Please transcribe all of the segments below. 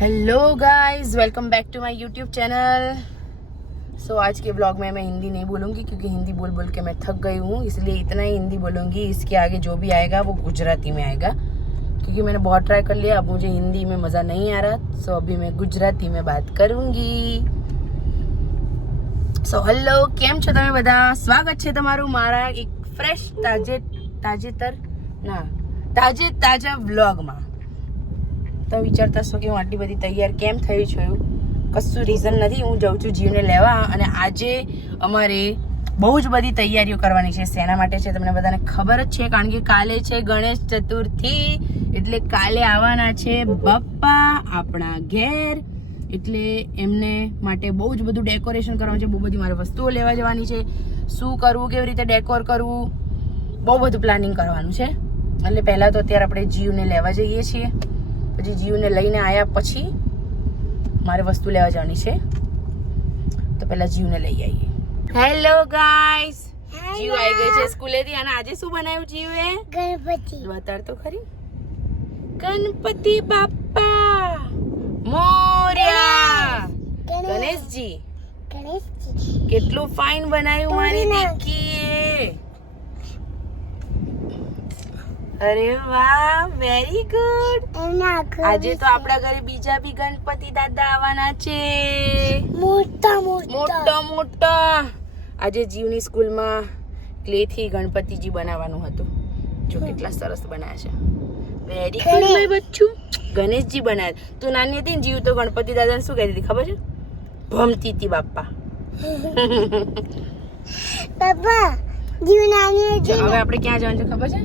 Hello guys, welcome back to my YouTube channel. So आज के blog में मैं हिंदी नहीं बोलूँगी क्योंकि हिंदी बोल बोल के मैं थक गई हूँ, इसलिए इतना ही हिंदी बोलूँगी। इसके आगे जो भी आएगा वो गुजराती में आएगा क्योंकि मैंने बहुत ट्राई कर लिया। अब मुझे हिंदी में मज़ा नहीं आ रहा, सो अभी मैं गुजराती में बात करूँगी। सो हेलो, કેમ છો તમે બધા? સ્વાગત છે તમારું મારા એક ફ્રેશ તાજા વ્લોગમાં। તો વિચારતા છો કે હું આટલી બધી તૈયાર કેમ થઈ છું? કશું રીઝન નથી, હું જાઉં છું જીવને લેવા અને આજે અમારે બહુ જ બધી તૈયારીઓ કરવાની છે। શેના માટે છે તમને બધાને ખબર જ છે, કારણ કે કાલે છે ગણેશ ચતુર્થી, એટલે કાલે આવવાના છે બાપ્પા આપણા ઘેર, એટલે એમને માટે બહુ જ બધું ડેકોરેશન કરવાનું છે, બહુ બધી મારે વસ્તુઓ લેવા જવાની છે। શું કરવું, કેવી રીતે ડેકોર કરવું, બહુ બધું પ્લાનિંગ કરવાનું છે। એટલે પહેલાં તો અત્યારે આપણે જીવને લેવા જઈએ છીએ, પછી જીવને લઈને આવ્યા પછી મારે વસ્તુ લેવા જવાની છે, તો પહેલા જીવને લઈ આવીએ। હેલો ગાઈસ, જીવ આવી ગઈ છે સ્કૂલેથી અને આજે શું બનાવ્યું જીવે? ગણપતિ। બતાડ તો ખરી। ગણપતિ બાપ્પા મોર્યા। ગણેશજી કેટલું ફાઇન બનાવ્યું મારી દીકરીએ। અરે વાહ, વેરી ગુડ। આજે તો આપણા ઘરે બીજા બી ગણપતિ દાદા આવવાના છે, મોટા મોટા। આજે જીવની સ્કૂલમાં ક્લેથી ગણપતિજી બનાવવાનું હતું, જો કેટલા સરસ બનાવ્યા છે। વેરી ગુડ માય બચ્ચું, ગણેશજી બનાવ્યા। તું નાની હતી ને જીવ તો ગણપતિ દાદાને શું કહેતી હતી ખબર છે? ભમતી હતી બાપ્પા। બાપા જીવ નાની હતી। હવે આપણે ક્યાં જવાનું છે ખબર છે?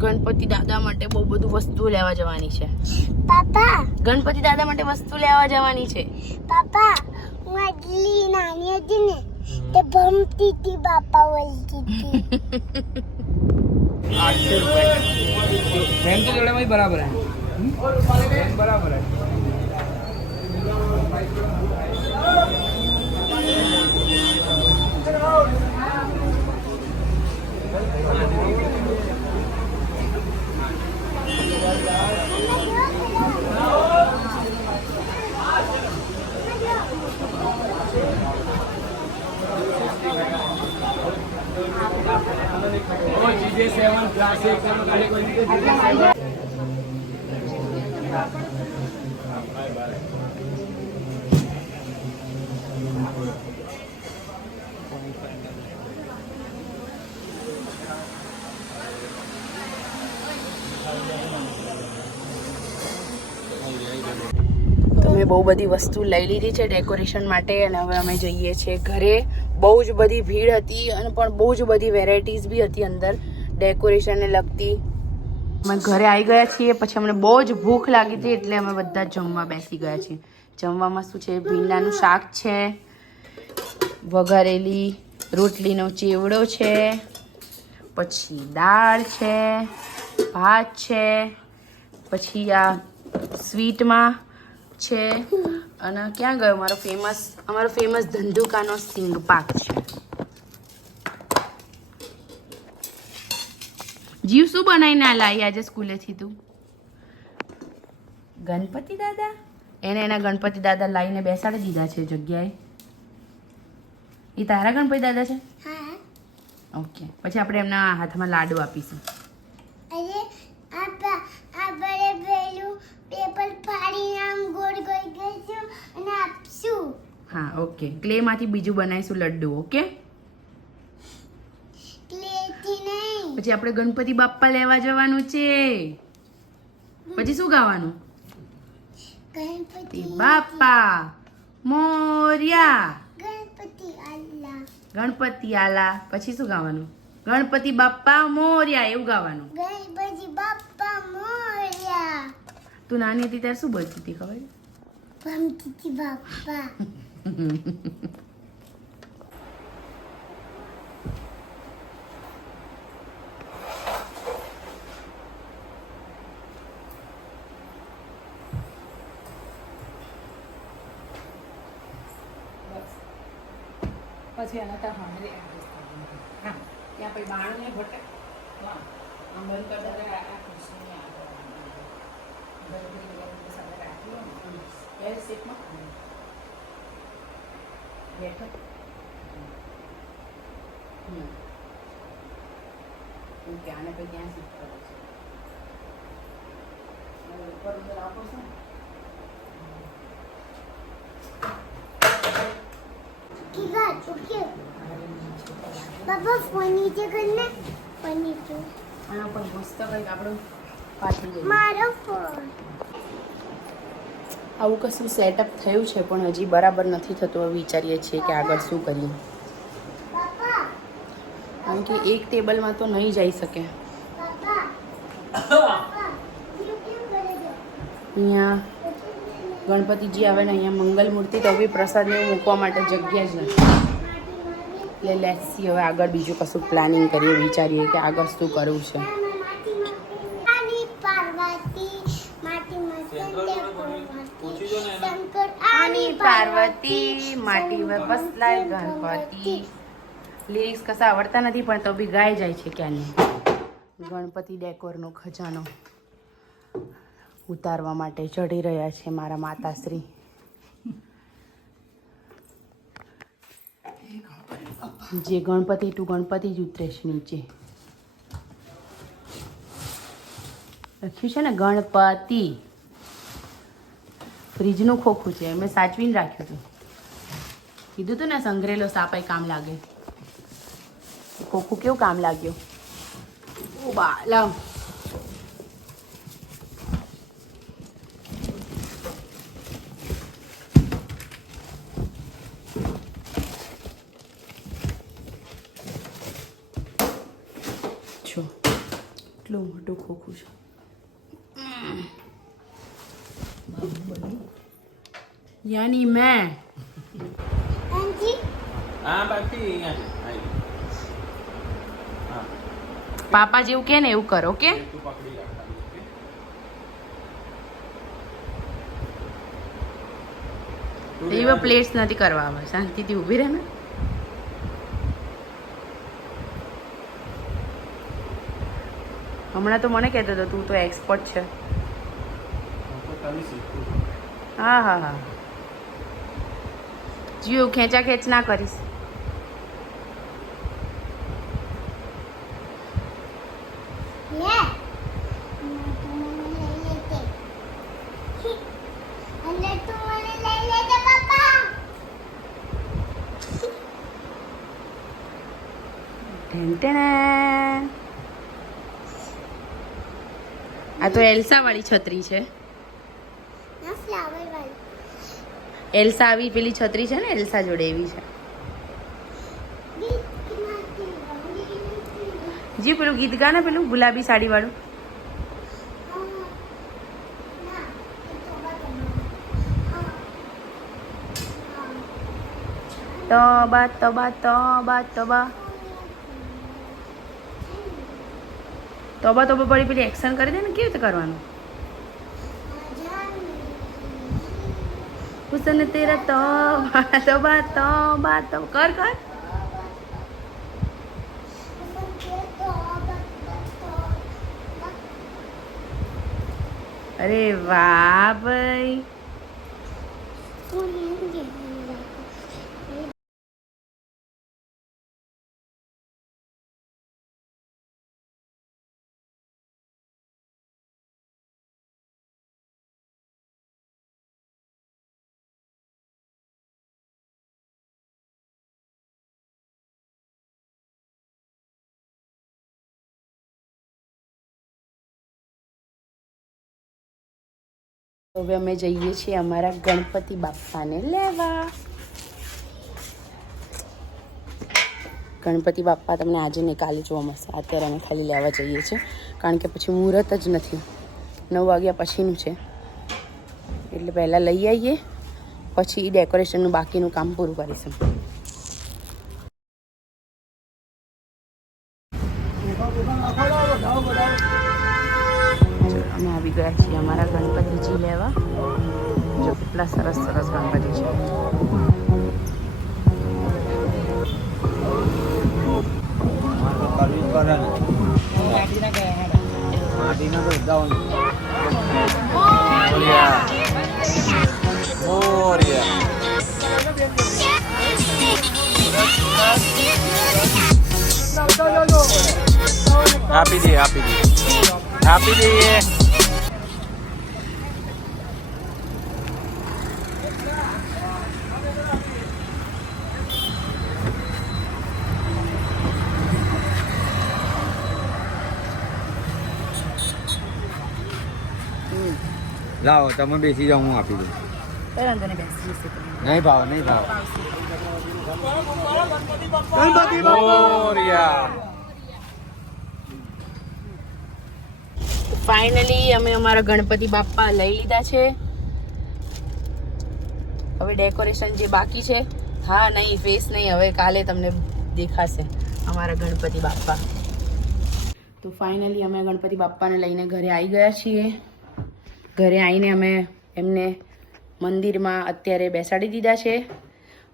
ગણપતિ દાદા માટે બહુ બધું વસ્તુ લેવા જવાની છે પાપા। ગણપતિ દાદા માટે વસ્તુ લેવા જવાની છે પાપા હું આટલી નાની હતી ને તે ભમતી હતી, બાપા બોલતી હતી। फैन तो जोड़े में बराबर है, फैन बराबर है। મેં બહુ બધી વસ્તુ લઈ લીધી છે ડેકોરેશન માટે અને હવે અમે જઈએ છીએ ઘરે। બહુ જ બધી ભીડ હતી અને પણ બહુ જ બધી વેરાયટીઝ બી હતી અંદર ડેકોરેશનને લગતી। અમે ઘરે આવી ગયા છીએ, પછી અમને બહુ જ ભૂખ લાગી હતી એટલે અમે બધા જમવા બેસી ગયા છીએ। જમવામાં શું છે? ભીંડાનું શાક છે, વઘારેલી રોટલીનો ચેવડો છે, પછી દાળ છે, ભાત છે, પછી આ સ્વીટમાં છે, અને ક્યાં ગયો અમારો ફેમસ ધંધુકાનો સિંગ પાક છે। જીવ શું બનાવીને લાવી આજે સ્કૂલેથી તું? ગણપતિ દાદા? એને એના ગણપતિ દાદા લાવીને બેસાડી દીધા છે જગ્યાએ। એ તારા ગણપતિ દાદા છે? હા। ઓકે, પછી આપણે એમના હાથમાં લાડુ આપીશું। અરે આપણે પેલું પેપર ફાડીને આમ ગોળ ગોળ કરીશું અને આપશું। હા, ઓકે, ક્લેમાંથી બીજું બનાવીશું લડ્ડુ। ઓકે, ક્લેથી નહીં। પછી આપણે ગણપતિ બાપ્પા લેવા જવાનું છે, પછી શું ગાવાનું? ગણપતિ બાપ્પા મોર્યા, ગણપતિ આલ્લા, ગણપતિ આલા। પછી શું ગાવાનું? ગણપતિ બાપ્પા મોર્યા, એવું ગાવાનું। ગણપતિ બાપ્પા મોર્યા। તું નાની હતી ત્યારે શું બોલતી હતી ખબર? ભમતી બાપ્પા। પછી એના ત્યાં સાંભળી એડજસ્ટ કરવાનું। હા, ત્યાં પછી બાણું ભટક આમ બંધ કરતા આ ખુશી એલ શેપમાં બેઠો ઓકે આને પછી ક્યાં શિફ્ટ કરે છે ઉપર અંદર આપો છો ને किधर चुके पापा फोन नीचे करना फोन नीचे આના પર મસ્ત કંઈક આપણું પાછી જઈએ मारो फोन આવું કશું સેટઅપ થયું છે પણ હજી બરાબર નથી થતું હવે વિચારીએ છીએ કે આગળ શું કરીએ पापा કારણ કે એક ટેબલમાં તો નહીં જઈ શકે पापा पापा ये क्यों करे दो અહીંયા ગણપતિજી આવે ને અહીંયા મંગલ મૂર્તિ તો બી પ્રસાદને એવું મૂકવા માટે જગ્યા જ નથી એટલે લેટ્સી હવે આગળ બીજું કશું પ્લાનિંગ કરીએ વિચારીએ કે આગળ શું કરવું છે आनी पार्वती माटी शंकर આની પાર્વતી માટી બસલાય ગણપતિ લિરિક્સ કશા આવડતા નથી પણ તો બી ગાઈ જાય છે ક્યાંની ગણપતિ ડેકોરનો ખજાનો ઉતારવા માટે ચડી રહ્યા છે મારા માતાશ્રી જે ગણપતિ ટુ ગણપતિ જ ઉતરે છે નીચે લખ્યું છે ને ગણપતિ ફ્રીજનું ખોખું છે મેં સાચવીને રાખ્યું હતું કીધું હતું ને સંગ્રેલો સાપાઈ કામ લાગે ખોખું કેવું કામ લાગ્યું ઓ બા લાવ જો એટલું મોટું ખોખું છે यानी मैं आंटी હા બાકી અહીંયા છે હા पापा जेवू के ने એવું કરો ઓકે તું પકડી રાખવાની ઓકે એવા પ્લેટ્સ નથી કરવા આવે શાંતિથી ઊભી રહે ને હમણાં તો મને કહેતો હતો તું તો એક્સપર્ટ છે હા હા હા જીઓ ખેંચા ખેંચ ના કરીશ ले अंदर तू મને લઈ લેજે પાપા ટેન આ તો એલ્સા વાળી છત્રી છે ના ફ્લાવર વાળી એલ્સા આવી પેલી છત્રી છે ને એલ્સા જોડે એવી છે જી પેલું ગીત ગા ને પેલું ગુલાબી સાડી વાળું તબા તબા તબા તબા તબા તબા પડી પેલી એક્શન કરી દે ને કેવી રીતે કરવાનું હુસન તેરા તબા તબા તબા તબા કર કર અરે વાહ ભાઈ હવે અમે જઈએ છીએ અમારા ગણપતિ બાપ્પાને લેવા ગણપતિ બાપ્પા તમને આજે ને કાલે જોવા મળશે અત્યારે અમે ખાલી લેવા જઈએ છીએ કારણ કે પછી મુહૂર્ત જ નથી 9 વાગ્યા પછીનું છે એટલે પહેલાં લઈ આવીએ પછી ડેકોરેશનનું બાકીનું કામ પૂરું કરીશું અમે આવી ગયા છીએ અમારા ગણપતિજી લેવા જો કેટલા સરસ સરસ ગણપતિ છે આપી દઈએ આપી દઈએ લાવો તમે બેસી જાઓ હું આપી દઉં કઈ વાંધો નહીં, બેસી જશે તમે. નહીં ભાવ ગણપતિ મોરયા ફાઇનલી અમે અમારા ગણપતિ બાપ્પા લઈ લીધા છે. હવે ડેકોરેશન જે બાકી છે, હા નહીં ફેસ નહીં, હવે કાલે તમને દેખાશે અમારા ગણપતિ બાપ્પા. તો ફાઇનલી અમે ગણપતિ બાપ્પાને લઈને ઘરે આવી ગયા છીએ. ઘરે આવીને અમે એમને મંદિરમાં અત્યારે બેસાડી દીધા છે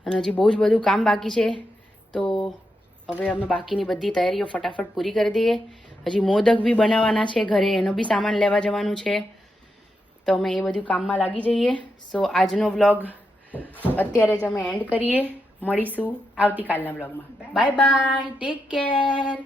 અને હજી બહુ જ બધું કામ બાકી છે. તો હવે અમે બાકીની બધી તૈયારીઓ ફટાફટ પૂરી કરી દઈએ. હજી મોદક બી બનાવવાના છે ઘરે, એનો બી સામાન લેવા જવાનું છે. તો અમે એ બધું કામમાં લાગી જઈએ. સો આજનો વ્લોગ અત્યારે જ અમે એન્ડ કરીએ. મળીશું આવતીકાલના વ્લોગમાં. Bye bye, take care.